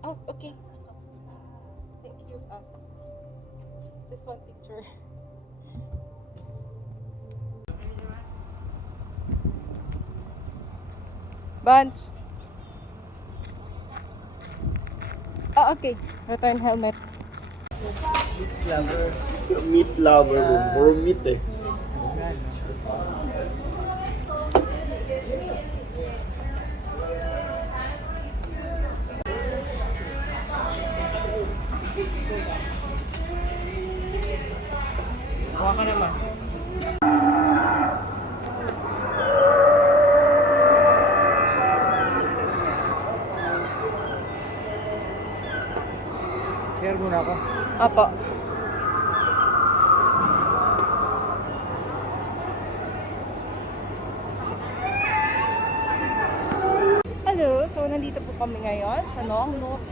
Oh, okay. Thank you. Just one picture. Bunch. Oh, okay. Return helmet. Beach lover. Meat lover. More meat eh. Kuha ka naman. Share muna ako. Apo. Hello! So, nandito po kami ngayon sa Nongnok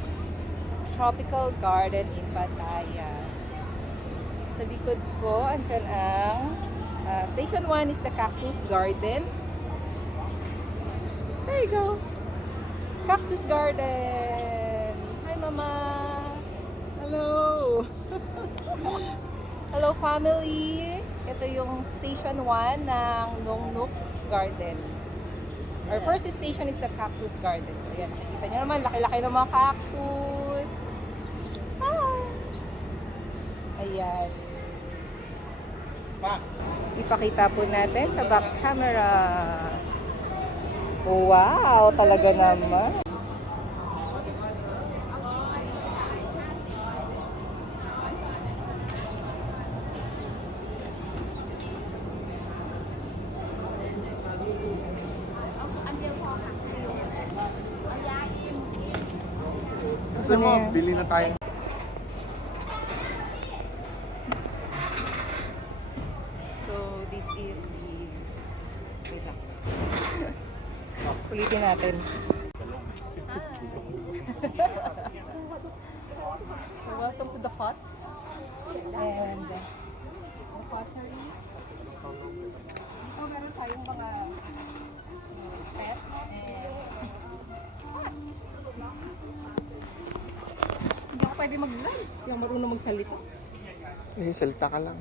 Tropical Garden in Pattaya. Sa likod ko, andyan ang Station 1 is the Cactus Garden. There you go! Cactus Garden! Hi, Mama! Hello! Hello, family! Ito yung Station 1 ng Nongnok Garden. Our first station is the Cactus Garden. So, ayan, nakikita nyo naman, laki-laki ng mga cactus. Ah! Ayan. Ipakita po natin sa back camera. Wow, talaga naman. Gusto mo, bili na tayo. So, this is the... Wait lang. Ulitin natin. So, welcome to the pots. And the pottery. Dito meron tayong mga pets and pots. Hindi ako pwede mag-vlog. Hindi ako marunong magsalita. Eh, salita ka lang.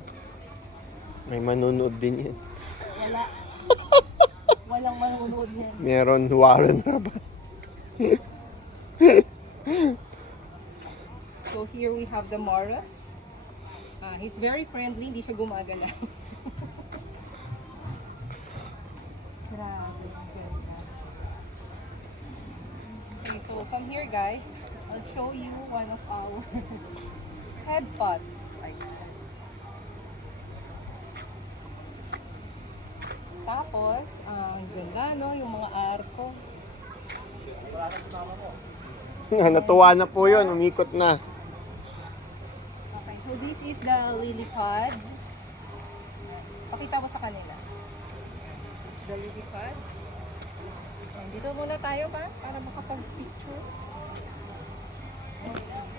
May manonood din yan. Wala. Walang manonood yan. Meron Warren Rabat. So here we have the Morus. He's very friendly, hindi siya gumagalaw. Grabe, ang ganda. Okay, so come here guys. I'll show you one of our head pots. Tapos, ang ganda no, yung mga arko. Natuwa na po yun, umikot na. Okay, so this is the lily pad. Pakita mo sa kanila. It's the lily pad. And dito muna tayo pa para makapag-picture.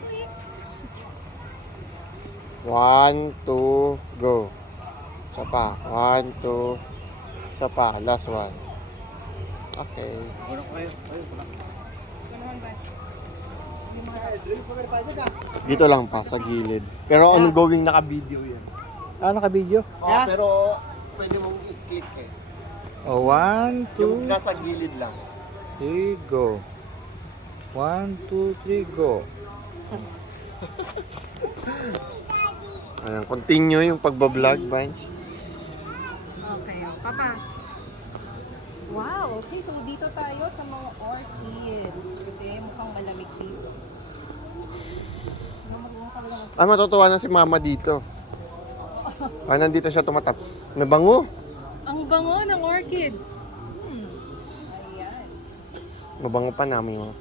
Click. 1, 2, go. Isa pa. 1, 2. Isa pa. Last one. Okay. Ano kayo? Ayun, wala. Dito lang pa, sa gilid. Pero ongoing naka-video yan. Ah, naka-video? Oh, pero pwede mong i-click eh. Oh, 1, Yung 2, nasa gilid lang. 3, go. 1, 2, 3, go. Ayan, continue yung pagbablog, Bunch. Okay, papa. Wow, okay. So dito tayo sa mga orchids. Kasi mukhang malamig dito. Matutuwa na si Mama dito. Nandito siya tumatap. May bango. Ang bango ng orchids. Ayan. Mabango pa namin yung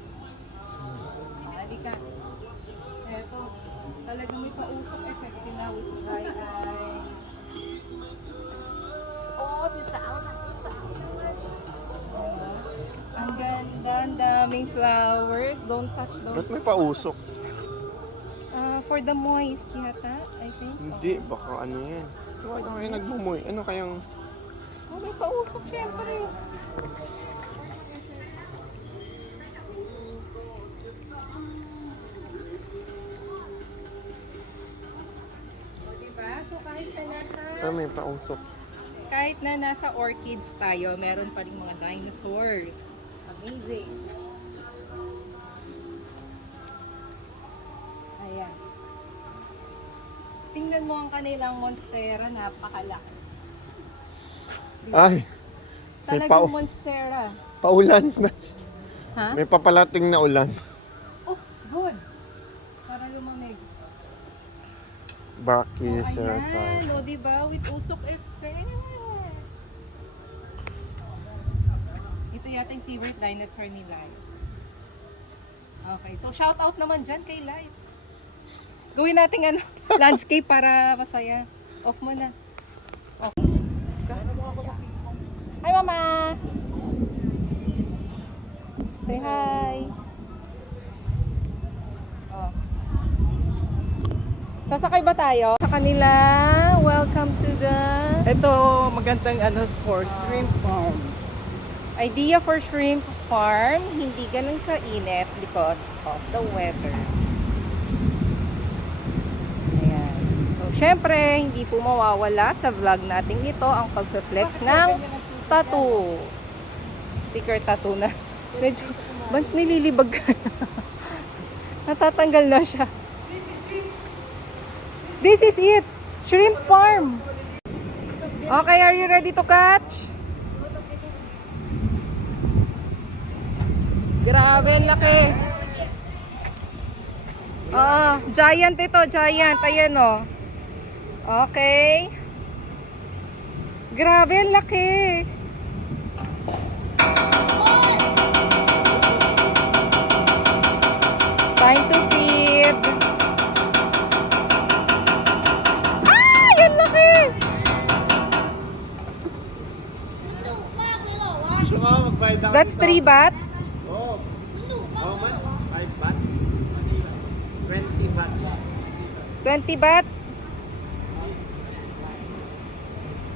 Halika. Eto, talagang may pausok effect sila with dry eye. Ang ganda, ang daming flowers. Don't touch those. Ba't may pausok? For the moist yata, I think. Hindi, baka ano yan. Ano kaya nagmumoy? Ano kayang... Oh, may pausok syempre. Ah, may pausok. Kahit na nasa orchids tayo, meron pa rin mga dinosaurs. Amazing. Ayan. Tingnan mo ang kanilang monstera, napakalaki. Ay, may Talagang monstera. paulan. Ha? May papalating na ulan. Oh, good. Para lumamig. Baki Ayan, Sarasar. o diba? With usok effect. Ito yata yung favorite dinosaur ni Lai. Okay, so shout out naman dyan kay Lai. Gawin natin ano, landscape para masaya. Off mo na. Okay. Hi, Mama! Say hi! Oh. Sasakay ba tayo? Sa kanila, welcome to the Ito, magandang for shrimp farm. idea for shrimp farm. Hindi ganun kainit because of the weather. Ayan. So, syempre, hindi po mawawala sa vlog natin ito ang pag-flex ng tattoo. Sticker tattoo na. Medyo, bunch nililibag ka na. Natatanggal na siya. This is it! Shrimp farm! Okay, are you ready to catch? Grabe, ang laki. Giant ito, giant. Ayan o. Okay. Grabe, ang laki. Time to feed. Ay, ang laki. That's 3 baht. Oh, how much? 5 baht? 20 baht. 20 baht.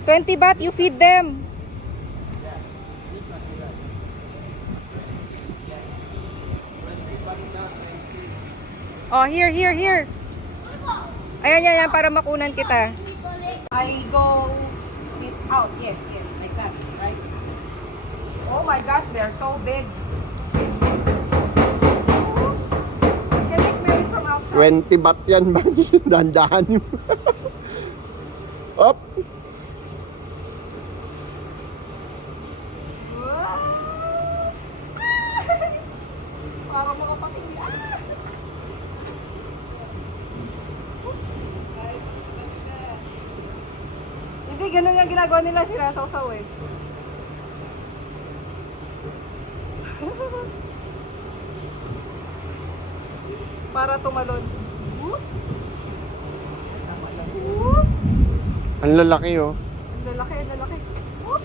20 baht, you feed them. Oh, here. Ayan, yan, para makunan kita. I go this out. Yes, like that, right? Oh my gosh, they're so big. Can you smell it from outside? 20 baht yan ba? Dandahan mo. Op! Parang mga patingin. Hindi, ganun nga ginagawa nila, sinasawsaw eh. Para tumalon. Whoop. Whoop. Ang lalaki oh. Ang lalaki. Whoop.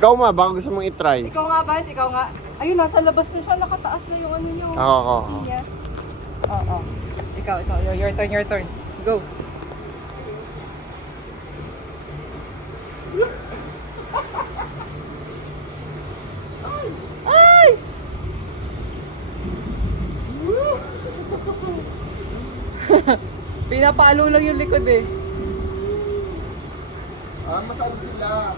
Ikaw ma, baka gusto mong itry. Ikaw nga, Vance, ikaw nga. Ayun, nasa labas na siya, nakataas na yung ano nyo. Oo. Niya. Oo. Ikaw. Your turn. Go. Ay! Pinapalo lang yung likod eh. Masaan sila?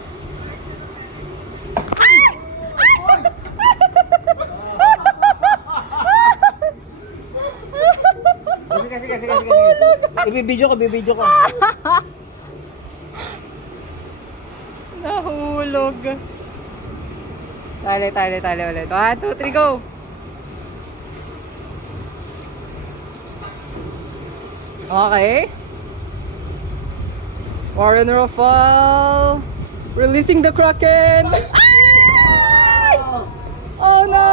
Sige. Ibibidyo ko. Nahulog. Tali ulit. 1, 2, 3, go! Okay. Warren Ruffle releasing the Kraken. Ay! Oh no!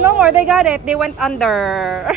No more. They got it. They went under.